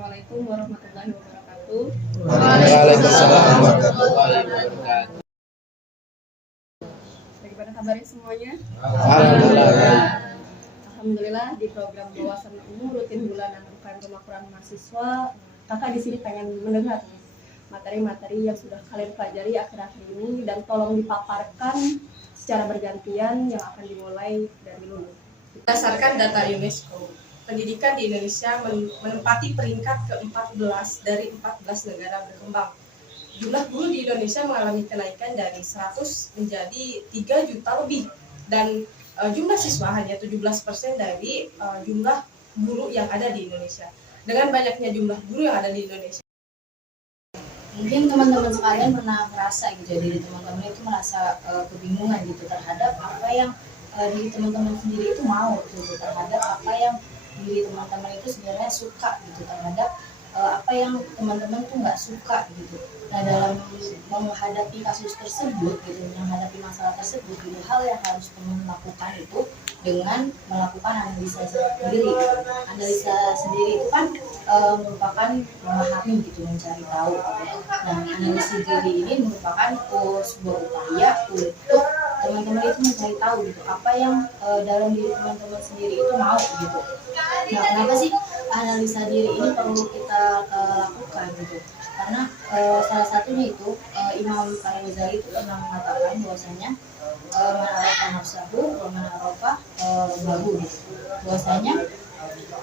Assalamualaikum warahmatullahi wabarakatuh. Waalaikumsalam warahmatullahi wabarakatuh. Bagaimana kabarnya semuanya? Alhamdulillah. Alhamdulillah, di program Wawasan Umum rutin bulanan UKM Rumah Quran Mahasiswa, kakak di sini pengen mendengar materi-materi yang sudah kalian pelajari akhir-akhir ini dan tolong dipaparkan secara bergantian yang akan dimulai dari Lulu. Berdasarkan data UNESCO, pendidikan di Indonesia menempati peringkat ke-14 dari 14 negara berkembang. Jumlah guru di Indonesia mengalami kenaikan dari 100 menjadi 3 juta lebih, dan jumlah siswa hanya 17% dari jumlah guru yang ada di Indonesia. Dengan banyaknya jumlah guru yang ada di Indonesia, mungkin teman-teman sekalian pernah merasa gitu ya, diri teman-teman itu merasa kebingungan gitu terhadap apa yang diri teman-teman sendiri itu mau gitu, terhadap apa yang diri teman-teman itu sebenarnya suka gitu, terhadap apa yang teman-teman tuh nggak suka gitu. Nah, dalam menghadapi kasus tersebut gitu, menghadapi masalah tersebut gitu, hal yang harus teman lakukan itu dengan melakukan analisa sendiri. Analisa sendiri itu kan merupakan memahami gitu, mencari tahu. Nah, analisis diri ini merupakan sebuah upaya untuk teman-teman itu mencari tahu gitu apa yang dalam diri teman-teman sendiri itu mau gitu. Nah, kenapa sih analisa diri ini perlu kita lakukan gitu? Karena salah satunya itu Imam Al-Ghazali itu pernah mengatakan bahwasanya man arafa nafsahu wa man arafa bahu gitu. Bahwasanya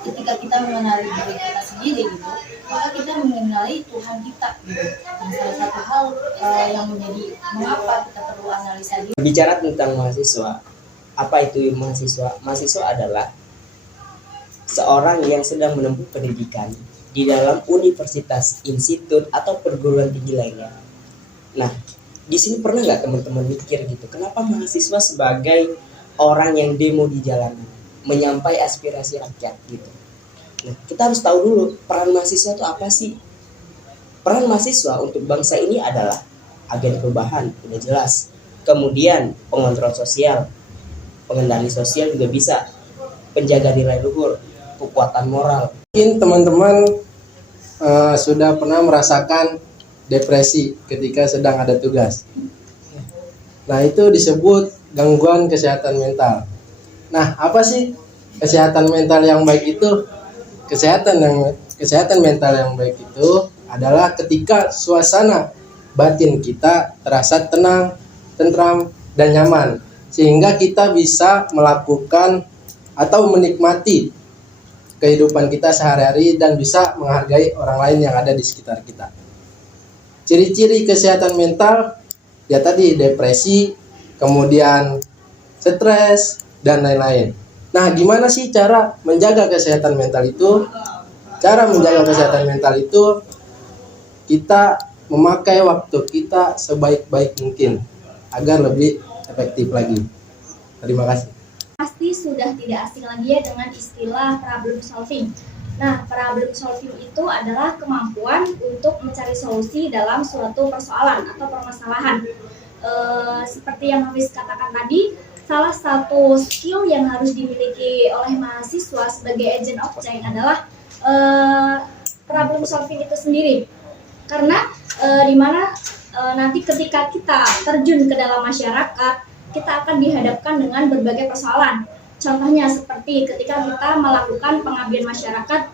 ketika kita mengenali diri kita sendiri gitu, maka kita mengenali Tuhan kita gitu. Dan salah satu hal yang menjadi mengapa kita perlu analisa diri. Bicara tentang mahasiswa, apa itu mahasiswa? Mahasiswa adalah seorang yang sedang menempuh pendidikan di dalam universitas, institut, atau perguruan tinggi lainnya. Nah, di sini pernah nggak teman-teman mikir gitu, kenapa mahasiswa sebagai orang yang demo di jalanan, menyampai aspirasi rakyat gitu? Nah, kita harus tahu dulu peran mahasiswa itu apa sih? Peran mahasiswa untuk bangsa ini adalah agen perubahan, udah jelas. Kemudian pengontrol sosial, pengendali sosial juga bisa, penjaga nilai luhur, kekuatan moral. Mungkin teman-teman sudah pernah merasakan depresi ketika sedang ada tugas. Nah, itu disebut gangguan kesehatan mental. Nah, apa sih kesehatan mental yang baik itu? Kesehatan mental yang baik itu adalah ketika suasana batin kita terasa tenang, tentram, dan nyaman, sehingga kita bisa melakukan atau menikmati kehidupan kita sehari-hari dan bisa menghargai orang lain yang ada di sekitar kita. Ciri-ciri kesehatan mental ya tadi depresi, kemudian stres, dan lain-lain. Nah, gimana sih cara menjaga kesehatan mental itu? Cara menjaga kesehatan mental itu kita memakai waktu kita sebaik-baik mungkin agar lebih efektif lagi. Terima kasih. Pasti sudah tidak asing lagi ya dengan istilah problem solving. Nah, problem solving itu adalah kemampuan untuk mencari solusi dalam suatu persoalan atau permasalahan. Seperti yang Hafiz katakan tadi, salah satu skill yang harus dimiliki oleh mahasiswa sebagai agent of change adalah problem solving itu sendiri. Karena dimana nanti ketika kita terjun ke dalam masyarakat, kita akan dihadapkan dengan berbagai persoalan. Contohnya seperti ketika kita melakukan pengabdian masyarakat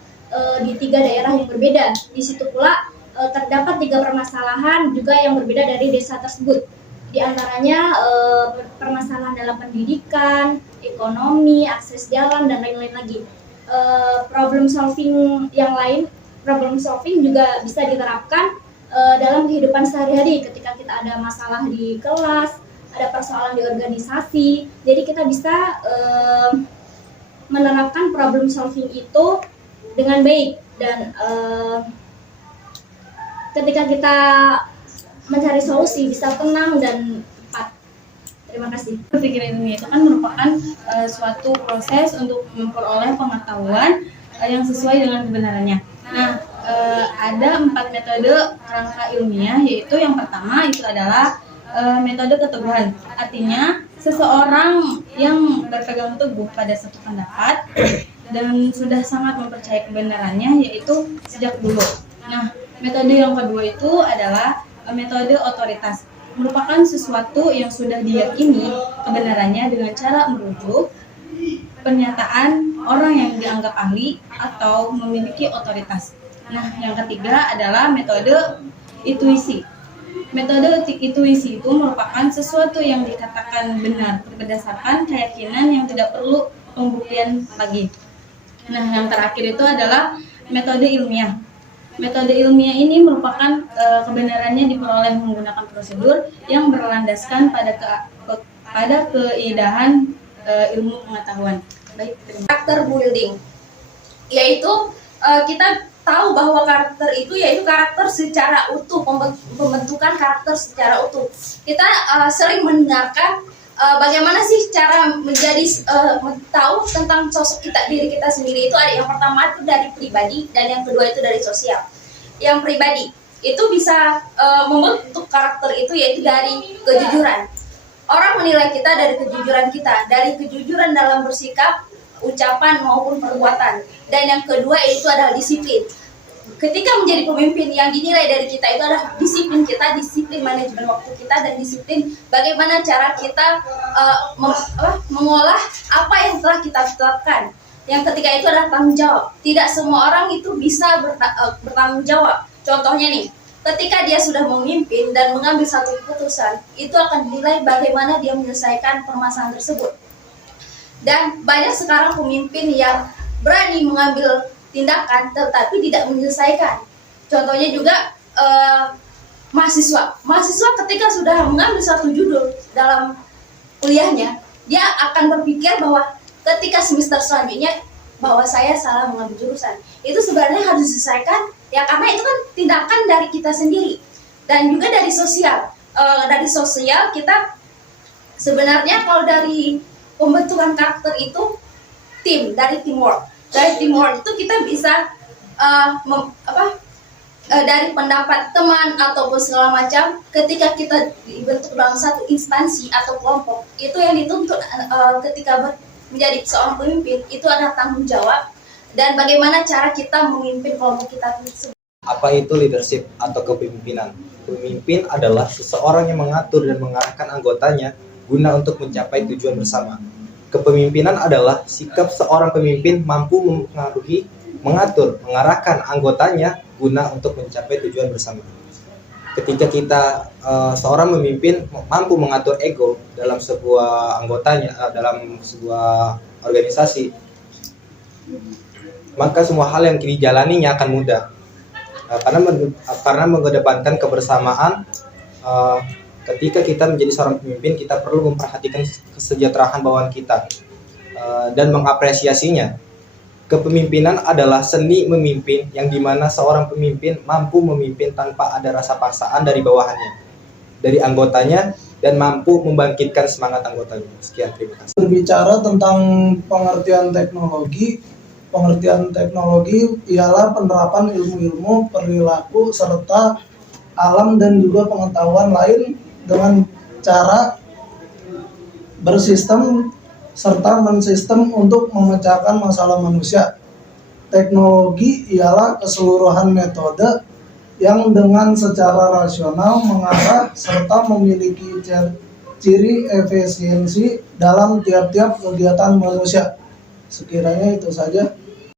di 3 daerah yang berbeda. Di situ pula terdapat 3 permasalahan juga yang berbeda dari desa tersebut. Di antaranya permasalahan dalam pendidikan, ekonomi, akses jalan, dan lain-lain lagi. Problem solving yang lain, problem solving juga bisa diterapkan dalam kehidupan sehari-hari ketika kita ada masalah di kelas, ada persoalan di organisasi. Jadi kita bisa menerapkan problem solving itu dengan baik, dan ketika kita mencari solusi bisa tenang dan tepat. Terima kasih. Berpikir ilmiah itu kan merupakan suatu proses untuk memperoleh pengetahuan yang sesuai dengan kebenarannya. Nah, ada 4 metode kerangka ilmiah, yaitu yang pertama itu adalah metode keteguhan. Artinya seseorang yang berpegang teguh pada satu pendapat dan sudah sangat mempercayai kebenarannya, yaitu sejak dulu. Nah, metode yang kedua itu adalah metode otoritas, merupakan sesuatu yang sudah diyakini kebenarannya dengan cara merujuk pernyataan orang yang dianggap ahli atau memiliki otoritas. Nah, yang ketiga adalah metode intuisi. Metode intuisi itu merupakan sesuatu yang dikatakan benar berdasarkan keyakinan yang tidak perlu pembuktian lagi. Nah, yang terakhir itu adalah metode ilmiah. Metode ilmiah ini merupakan kebenarannya diperoleh menggunakan prosedur yang berlandaskan pada keindahan ilmu pengetahuan. Baik, terima kasih. Karakter building, yaitu kita tahu bahwa karakter itu yaitu karakter secara utuh, pembentukan karakter secara utuh. Kita sering mendengarkan bagaimana sih cara menjadi tahu tentang sosok kita, diri kita sendiri. Itu ada yang pertama itu dari pribadi dan yang kedua itu dari sosial. Yang pribadi itu bisa membentuk karakter itu yaitu dari kejujuran. Orang menilai kita dari kejujuran kita, dari kejujuran dalam bersikap, ucapan maupun perbuatan. Dan yang kedua itu adalah disiplin. Ketika menjadi pemimpin, yang dinilai dari kita itu adalah disiplin kita, disiplin manajemen waktu kita, dan disiplin bagaimana cara kita mengolah apa yang telah kita tetapkan. Yang ketiga itu adalah tanggung jawab. Tidak semua orang itu bisa bertanggung jawab. Contohnya nih, ketika dia sudah memimpin dan mengambil satu keputusan, itu akan dinilai bagaimana dia menyelesaikan permasalahan tersebut. Dan banyak sekarang pemimpin yang berani mengambil tindakan tetapi tidak menyelesaikan. Contohnya juga mahasiswa. Mahasiswa ketika sudah mengambil satu judul dalam kuliahnya, dia akan berpikir bahwa ketika semester selanjutnya bahwa saya salah mengambil jurusan. Itu sebenarnya harus diselesaikan ya, karena itu kan tindakan dari kita sendiri. Dan juga dari sosial. Dari sosial kita sebenarnya kalau dari pembentukan karakter itu dari teamwork. Dari teamwork itu kita bisa dari pendapat teman ataupun segala macam. Ketika kita dibentuk dalam satu instansi atau kelompok, itu yang dituntut ketika menjadi seorang pemimpin itu adalah tanggung jawab dan bagaimana cara kita memimpin kelompok kita tersebut. Apa itu leadership atau kepemimpinan? Pemimpin adalah seseorang yang mengatur dan mengarahkan anggotanya guna untuk mencapai tujuan bersama. Kepemimpinan adalah sikap seorang pemimpin mampu mempengaruhi, mengatur, mengarahkan anggotanya guna untuk mencapai tujuan bersama. Ketika kita seorang pemimpin mampu mengatur ego dalam sebuah anggotanya, dalam sebuah organisasi, maka semua hal yang dijalaninya akan mudah. Karena mengedepankan kebersamaan. Ketika kita menjadi seorang pemimpin, kita perlu memperhatikan kesejahteraan bawahan kita dan mengapresiasinya. Kepemimpinan adalah seni memimpin yang dimana seorang pemimpin mampu memimpin tanpa ada rasa paksaan dari bawahannya, dari anggotanya, dan mampu membangkitkan semangat anggotanya. Sekian, terima kasih. Berbicara tentang pengertian teknologi ialah penerapan ilmu-ilmu, perilaku, serta alam dan juga pengetahuan lain dengan cara bersistem serta mensistem untuk memecahkan masalah manusia. Teknologi ialah keseluruhan metode yang dengan secara rasional mengarah serta memiliki ciri efisiensi dalam tiap-tiap kegiatan manusia. Sekiranya itu saja.